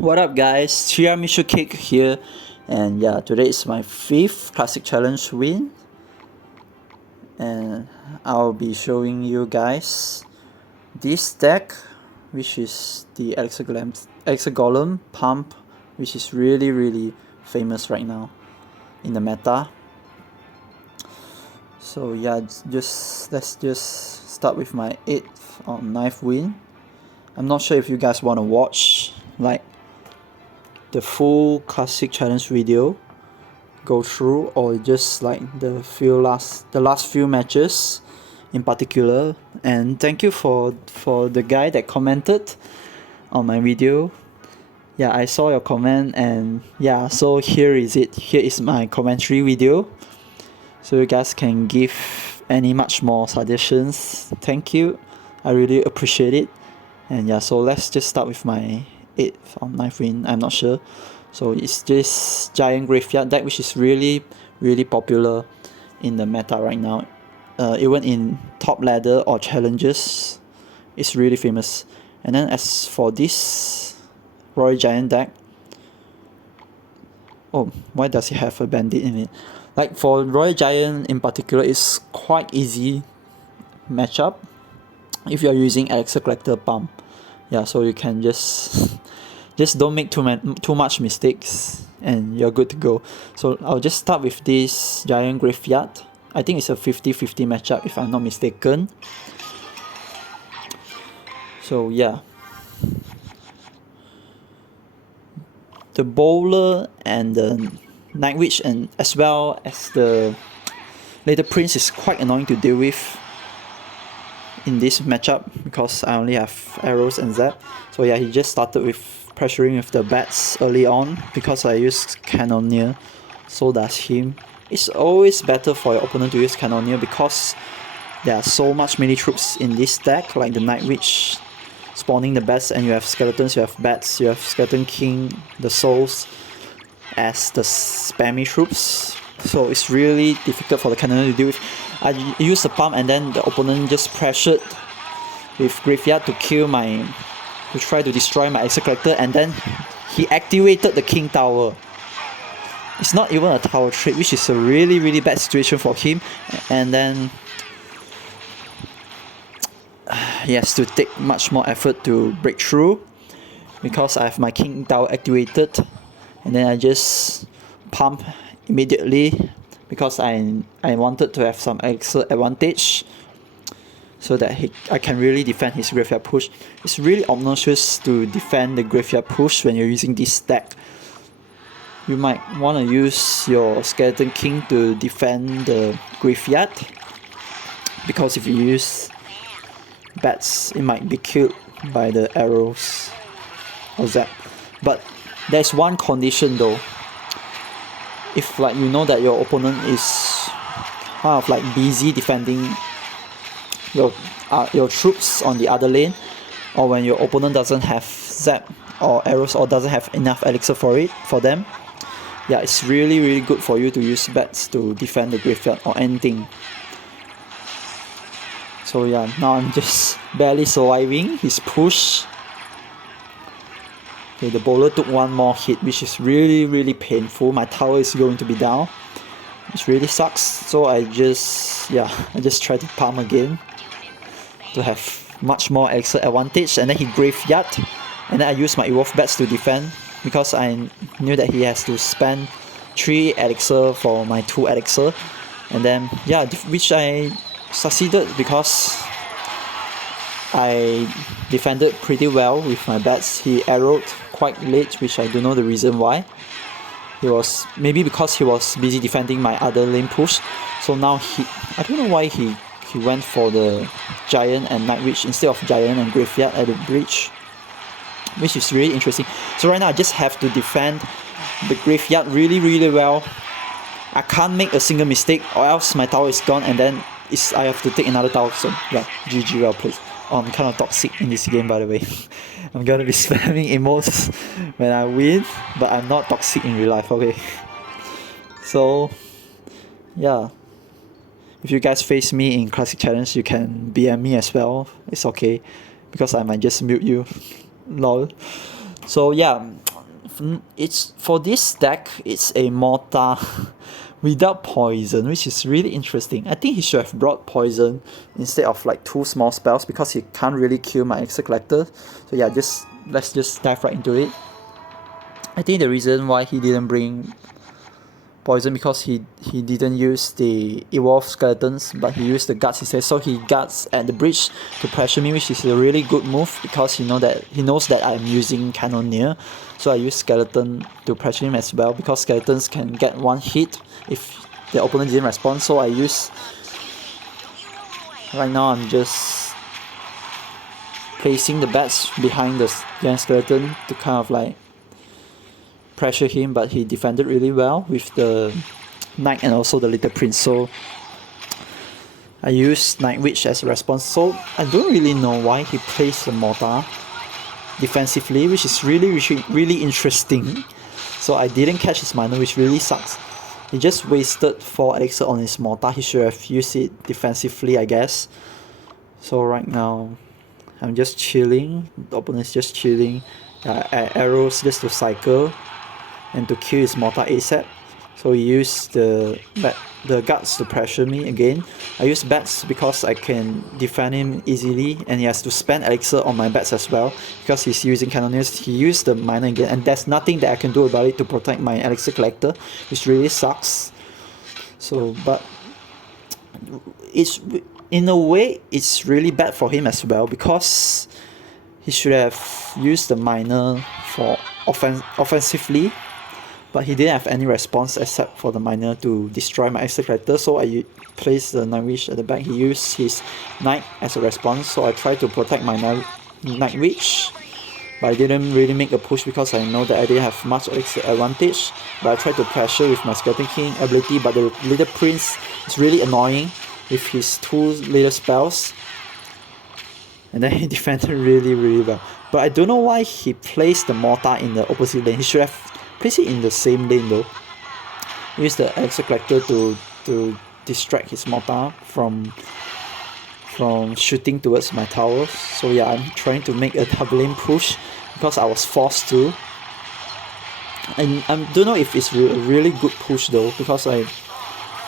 What up guys, tiramisu cake here, and yeah, today is my 5th classic challenge win, and I'll be showing you guys this deck, which is the Elixir pump, which is really famous right now in the meta. So yeah, let's just start with my 8th or 9th win. I'm not sure if you guys want to watch like the full classic challenge video go through, or just like the last few matches in particular. And thank you for the guy that commented on my video. Yeah, I saw your comment, and yeah, so here is my commentary video, so you guys can give any much more suggestions. Thank you, I really appreciate it. And yeah, so let's just start with my 8th or 9th win, I'm not sure. So it's this giant graveyard deck, which is really popular in the meta right now. Even in top ladder or challenges, it's really famous. And then as for this Royal Giant deck, oh, why does it have a bandit in it? Like for Royal Giant in particular, it's quite easy matchup if you're using Elixir Collector pump. Yeah, so you can just don't make too much mistakes and you're good to go. So I'll just start with this giant graveyard. I think it's a 50-50 matchup if I'm not mistaken. So yeah, the bowler and the Night Witch, and as well as the Later Prince, is quite annoying to deal with in this matchup because I only have arrows and zap. So yeah, he just started with pressuring with the bats early on because I used Cannoneer. So does him. It's always better for your opponent to use Cannoneer because there are so many troops in this deck, like the Night Witch spawning the bats, and you have skeletons, you have bats, you have Skeleton King, the souls as the spammy troops. So it's really difficult for the Cannoneer to deal with. I used the pump, and then the opponent just pressured with graveyard to try to destroy my Elixir Collector, and then he activated the King Tower. It's not even a tower trade, which is a really bad situation for him, and then he has to take much more effort to break through because I have my King Tower activated, and then I just pump immediately because I wanted to have some Elixir advantage so that I can really defend his graveyard push. It's really obnoxious to defend the graveyard push when you're using this deck. You might want to use your Skeleton King to defend the graveyard, because if you use bats, it might be killed by the arrows or zap. But there's one condition though. If like you know that your opponent is kind of like busy defending your troops on the other lane, or when your opponent doesn't have zap or arrows, or doesn't have enough elixir for them, yeah, it's really good for you to use bats to defend the graveyard or anything. So yeah, now I'm just barely surviving his push. Okay, the bowler took one more hit, which is really painful. My tower is going to be down, which really sucks. So I just try to pump again to have much more elixir advantage, and then he graveyard, and then I use my evolve bats to defend because I knew that he has to spend 3 elixir for my 2 elixir, and then yeah, which I succeeded because I defended pretty well with my bats. He arrowed quite late, which I don't know the reason why. Maybe because he was busy defending my other lane push. So now I don't know why he went for the Giant and Night Witch instead of Giant and Graveyard at the bridge, which is really interesting. So right now I just have to defend the Graveyard really well. I can't make a single mistake, or else my tower is gone, and then I have to take another tower. So yeah, GG, well played. I'm kind of toxic in this game, by the way. I'm gonna be spamming emotes when I win, but I'm not toxic in real life, okay? So yeah, if you guys face me in Classic Challenge, you can BM me as well. It's okay, because I might just mute you. Lol. So yeah, it's for this deck, it's a mortar without poison, which is really interesting. I think he should have brought poison instead of like 2 small spells, because he can't really kill my Elixir Collector. So yeah, let's just dive right into it. I think the reason why he didn't bring poison, because he didn't use the evolved skeletons, but he used the guards instead. So he guards at the bridge to pressure me, which is a really good move, because he knows that I'm using Cannoneer. So I use skeleton to pressure him as well, because skeletons can get 1 hit if the opponent didn't respond. So I use, right now I'm just placing the bats behind the giant skeleton to kind of like pressure him, but he defended really well with the knight and also the little prince. So I used Night Witch as a response. So I don't really know why he plays the mortar defensively, which is really interesting. So I didn't catch his mana, which really sucks. He just wasted 4 elixir on his mortar. He should have used it defensively, I guess. So right now I'm just chilling, the opponent's just chilling. Arrows just to cycle and to kill his mortar ASAP. So he used the guards to pressure me again. I use bats because I can defend him easily, and he has to spend elixir on my bats as well, because he's using Cannoneers. He used the miner again, and there's nothing that I can do about it to protect my Elixir Collector, which really sucks. So, but it's, in a way, it's really bad for him as well, because he should have used the miner for offensively, but he didn't have any response except for the miner to destroy my Elixir Collector. So I placed the Night Witch at the back. He used his Knight as a response, so I tried to protect my Night Witch, but I didn't really make a push because I know that I didn't have much Elixir advantage. But I tried to pressure with my Skeleton King ability, but the Little Prince is really annoying with his 2 little spells, and then he defended really well. But I don't know why he placed the mortar in the opposite lane. He should have placed it in the same lane though. Use the Elixir Collector to distract his mortar from shooting towards my towers. So yeah, I'm trying to make a double lane push because I was forced to. And I don't know if it's a really good push though, because I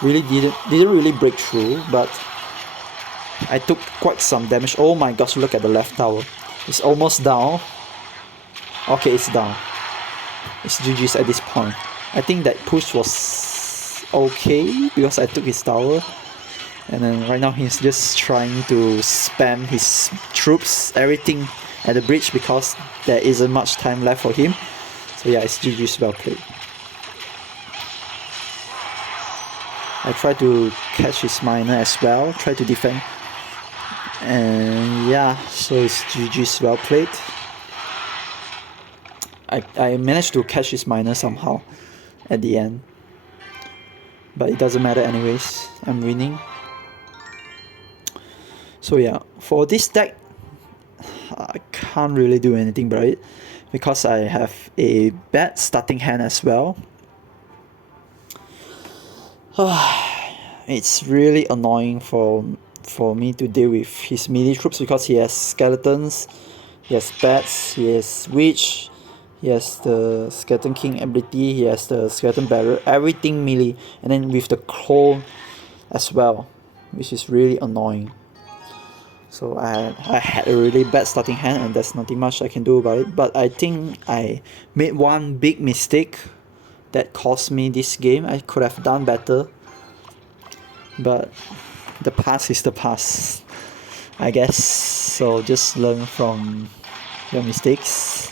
really didn't really break through, but I took quite some damage. Oh my gosh, look at the left tower. It's almost down. Okay, it's down. It's GG's at this point. I think that push was okay because I took his tower. And then right now he's just trying to spam his troops, everything at the bridge, because there isn't much time left for him. So yeah, it's GG's, well played. I try to catch his miner as well, try to defend. And yeah, so it's GG's, well played. I managed to catch his miner somehow at the end, but it doesn't matter anyways, I'm winning. So yeah, for this deck, I can't really do anything about it, because I have a bad starting hand as well. It's really annoying for me to deal with his melee troops, because he has skeletons, he has bats, he has witch, he has the Skeleton King ability, he has the Skeleton Barrier, everything melee, and then with the clone as well, which is really annoying. So I had a really bad starting hand, and there's nothing much I can do about it. But I think I made one big mistake that cost me this game. I could have done better, but the past is the past, I guess. So just learn from your mistakes.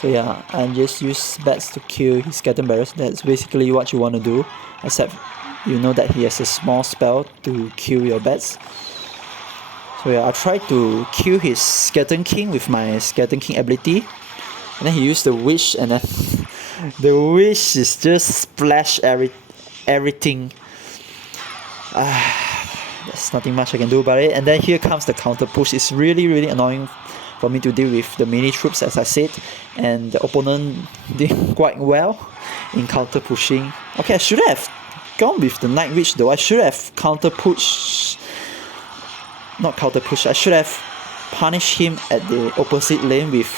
So yeah, I just use bats to kill his Skeleton Barriers. That's basically what you want to do, except you know that he has a small spell to kill your bats. So yeah, I tried to kill his Skeleton King with my Skeleton King ability, and then he used the Witch, and then the Witch is just splash everything. There's nothing much I can do about it. And then here comes the counter push. It's really annoying for me to deal with the melee troops, as I said, and the opponent did quite well in counter pushing. Okay, I should have gone with the Night Witch though. I should have counter push, not counter push, I should have punish him at the opposite lane with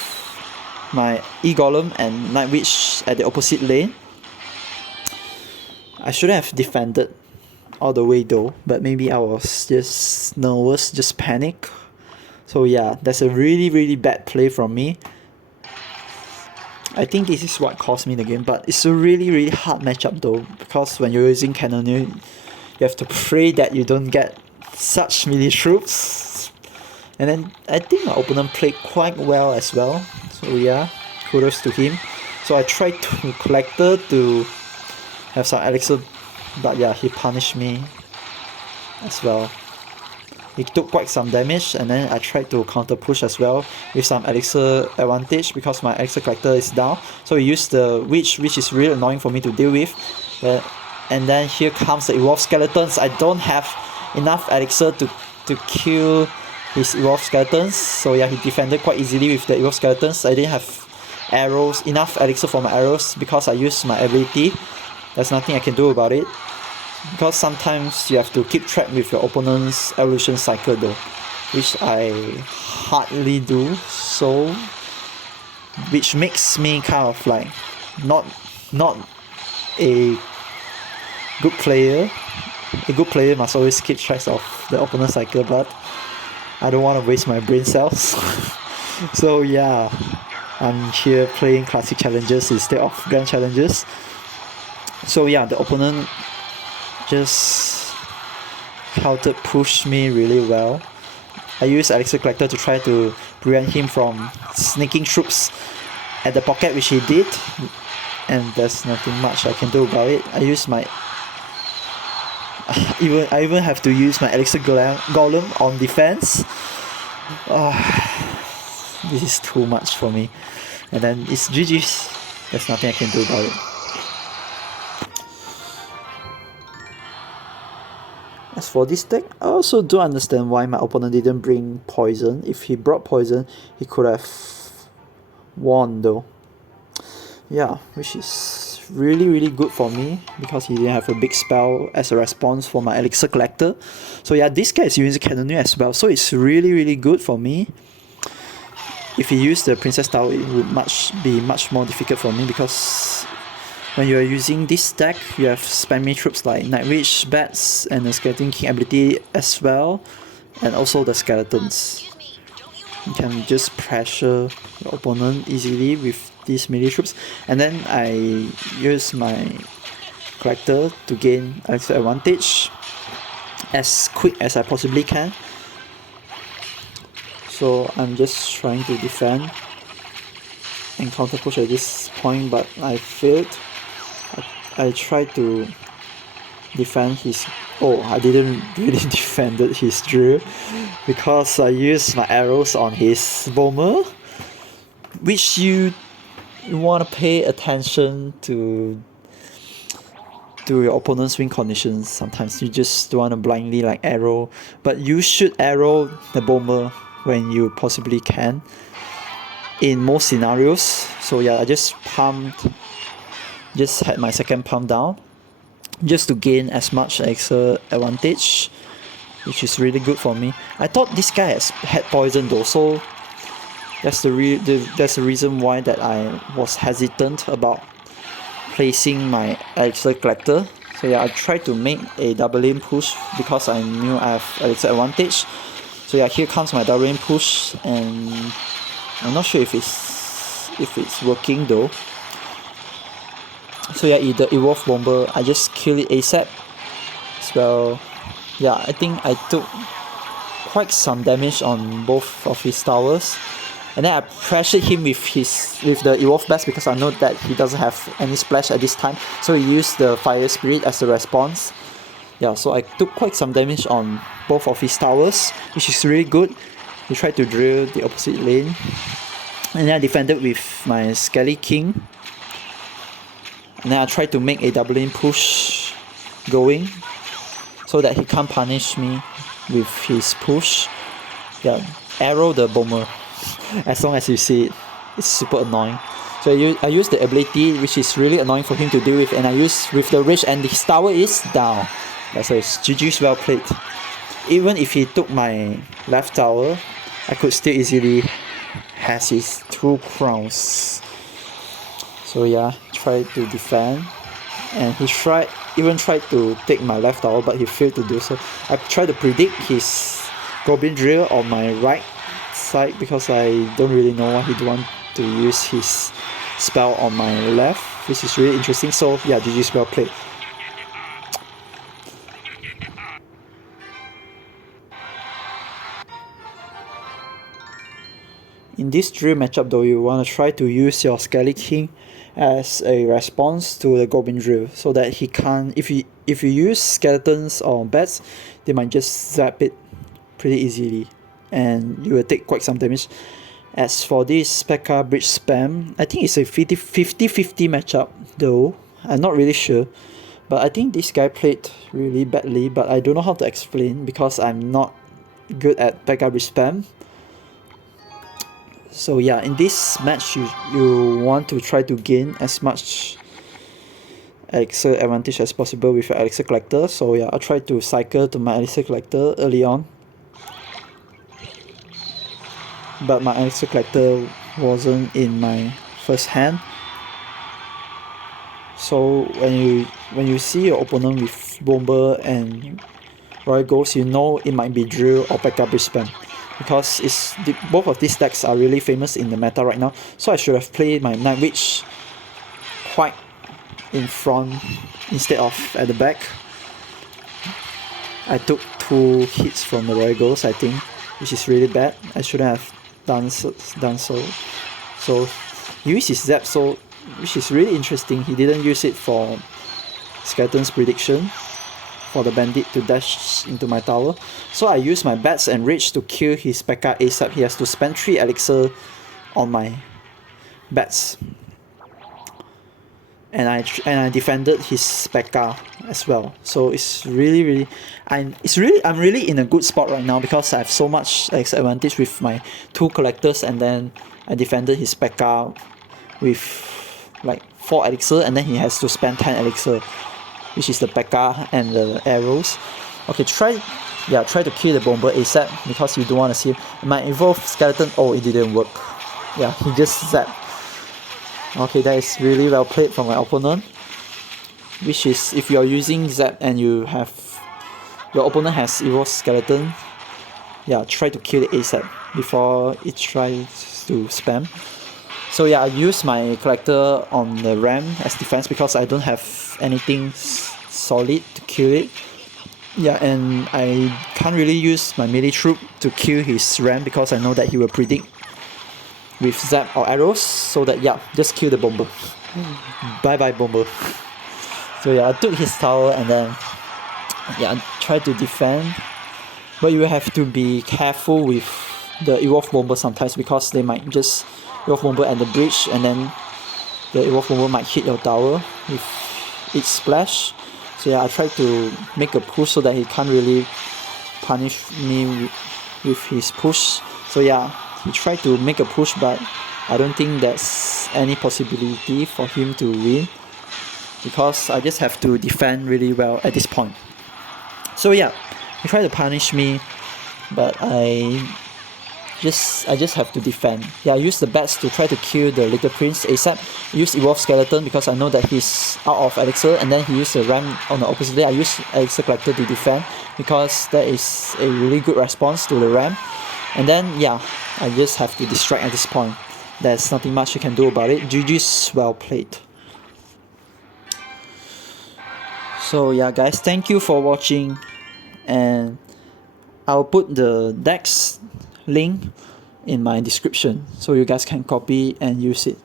my E-Golem and Night Witch at the opposite lane. I shouldn't have defended all the way though, but maybe I was just nervous, just panic. So yeah, that's a really bad play from me. I think this is what cost me the game, but it's a really hard matchup though, because when you're using Cannoneer, you have to pray that you don't get such melee troops. And then I think my opponent played quite well as well. So yeah, kudos to him. So I tried to Collector to have some elixir, but yeah, he punished me as well. He took quite some damage, and then I tried to counter push as well with some elixir advantage because my elixir collector is down. So he used the witch, which is really annoying for me to deal with. And then here comes the evolved skeletons. I don't have enough elixir to kill his evolved skeletons. So yeah, he defended quite easily with the evolved skeletons. I didn't have arrows, enough elixir for my arrows because I used my ability. There's nothing I can do about it. Because sometimes you have to keep track with your opponent's evolution cycle though, which I hardly do, so which makes me kind of like not a good player. A good player must always keep track of the opponent's cycle, but I don't want to waste my brain cells. So yeah, I'm here playing classic challenges instead of grand challenges. So yeah, the opponent just counter pushed me really well. I used Elixir Collector to try to prevent him from sneaking troops at the pocket, which he did, and there's nothing much I can do about it. I used my I even have to use my Elixir Golem on defense. This is too much for me. And then it's GG's. There's nothing I can do about it. As for this deck, I also don't understand why my opponent didn't bring poison. If he brought poison, he could have won though. Yeah, which is really good for me because he didn't have a big spell as a response for my Elixir Collector. So yeah, this guy is using Cannoneer as well, so it's really good for me. If he used the Princess Tower, it would be much more difficult for me because when you are using this deck, you have spammy troops like Night Witch, Bats, and the Skeleton King ability as well, and also the skeletons. You can just pressure your opponent easily with these melee troops, and then I use my collector to gain extra advantage as quick as I possibly can. So I'm just trying to defend and counter push at this point, but I failed. I tried to defend his... Oh, I didn't really defend his drill because I used my arrows on his bomber, which you want to pay attention to your opponent's win conditions. Sometimes you just don't want to blindly like arrow, but you should arrow the bomber when you possibly can in most scenarios. So yeah, I just had my second pump down just to gain as much extra advantage, which is really good for me. I thought this guy had poison though, so that's the reason why that I was hesitant about placing my Elixir Collector. So yeah, I tried to make a double lane push because I knew I have Elixir advantage. So yeah, here comes my double lane push, and I'm not sure if it's working though. So yeah, the Evolved Bomber, I just kill it ASAP as well. Yeah, I think I took quite some damage on both of his towers, and then I pressured him with the Evolved Blast because I know that he doesn't have any splash at this time. So he used the Fire Spirit as the response. Yeah, so I took quite some damage on both of his towers, which is really good. He tried to drill the opposite lane, and then I defended with my Skelly King. And then I tried to make a double lane push going so that he can't punish me with his push. Yeah, arrow the bomber as long as you see it. It's super annoying. So I use the ability, which is really annoying for him to deal with, and I use with the rage, and his tower is down. Yeah, so it's GG's well played. Even if he took my left tower, I could still easily has his 2 crowns. So yeah, try to defend, and he even tried to take my left tower, but he failed to do so. I tried to predict his Goblin Drill on my right side because I don't really know why he'd want to use his spell on my left, which is really interesting. So yeah, GG's well played. In this drill matchup though, you want to try to use your Skelly King as a response to the Goblin Drill, so that he can't, if you use skeletons or bats, they might just zap it pretty easily and you will take quite some damage. As for this P.E.K.K.A Bridge spam, I think it's a 50-50 matchup though, I'm not really sure, but I think this guy played really badly, but I don't know how to explain because I'm not good at P.E.K.K.A Bridge spam. So yeah, in this match you want to try to gain as much elixir advantage as possible with your elixir collector. So yeah, I tried to cycle to my elixir collector early on, but my elixir collector wasn't in my first hand. So when you see your opponent with Bomber and Royal Ghost, you know it might be Drill or P.E.K.K.A Bridge spam, because both of these decks are really famous in the meta right now. So I should have played my Night Witch quite in front instead of at the back. I took 2 hits from the Royal Ghost, I think, which is really bad. I shouldn't have done so. So he used his Zap, which is really interesting. He didn't use it for Skeleton's prediction, for the bandit to dash into my tower. So I use my bats and rage to kill his P.E.K.K.A ASAP. He has to spend 3 elixir on my bats, and I defended his P.E.K.K.A as well. So it's really I'm really in a good spot right now because I have so much advantage with my 2 collectors, and then I defended his P.E.K.K.A with like 4 elixir, and then he has to spend 10 elixir, which is the P.E.K.K.A and the arrows. Okay, try to kill the Bomber ASAP because you don't want to see my evolved skeleton. Oh, it didn't work. Yeah, he just zapped. Okay, that is really well played from my opponent. Which is, if you are using zap and your opponent has evolved skeleton, yeah, try to kill it ASAP before it tries to spam. So yeah, I use my collector on the ram as defense because I don't have anything solid to kill it. Yeah, and I can't really use my melee troop to kill his ram because I know that he will predict with zap or arrows. So that yeah, just kill the Bomber. Bye bye Bomber. So yeah, I took his tower and then yeah, I tried to defend. But you have to be careful with the evolved Bomber sometimes because they might just evolve Bomber at the bridge, and then the evolved Bomber might hit your tower with its splash. So yeah, I tried to make a push so that he can't really punish me with his push. So yeah, he tried to make a push, but I don't think there's any possibility for him to win because I just have to defend really well at this point. So yeah, he tried to punish me, but I just have to defend. Yeah, I use the bats to try to kill the Little Prince ASAP. I use Evolved Skeleton because I know that he's out of elixir, and then he used the ram on the opposite day. I use Elixir Collector to defend because that is a really good response to the ram. And then yeah, I just have to distract at this point. There's nothing much you can do about it. GG's well played. So yeah guys, thank you for watching, and I'll put the decks link in my description so you guys can copy and use it.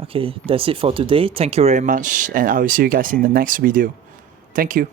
Okay, that's it for today. Thank you very much, and I will see you guys in the next video. Thank you.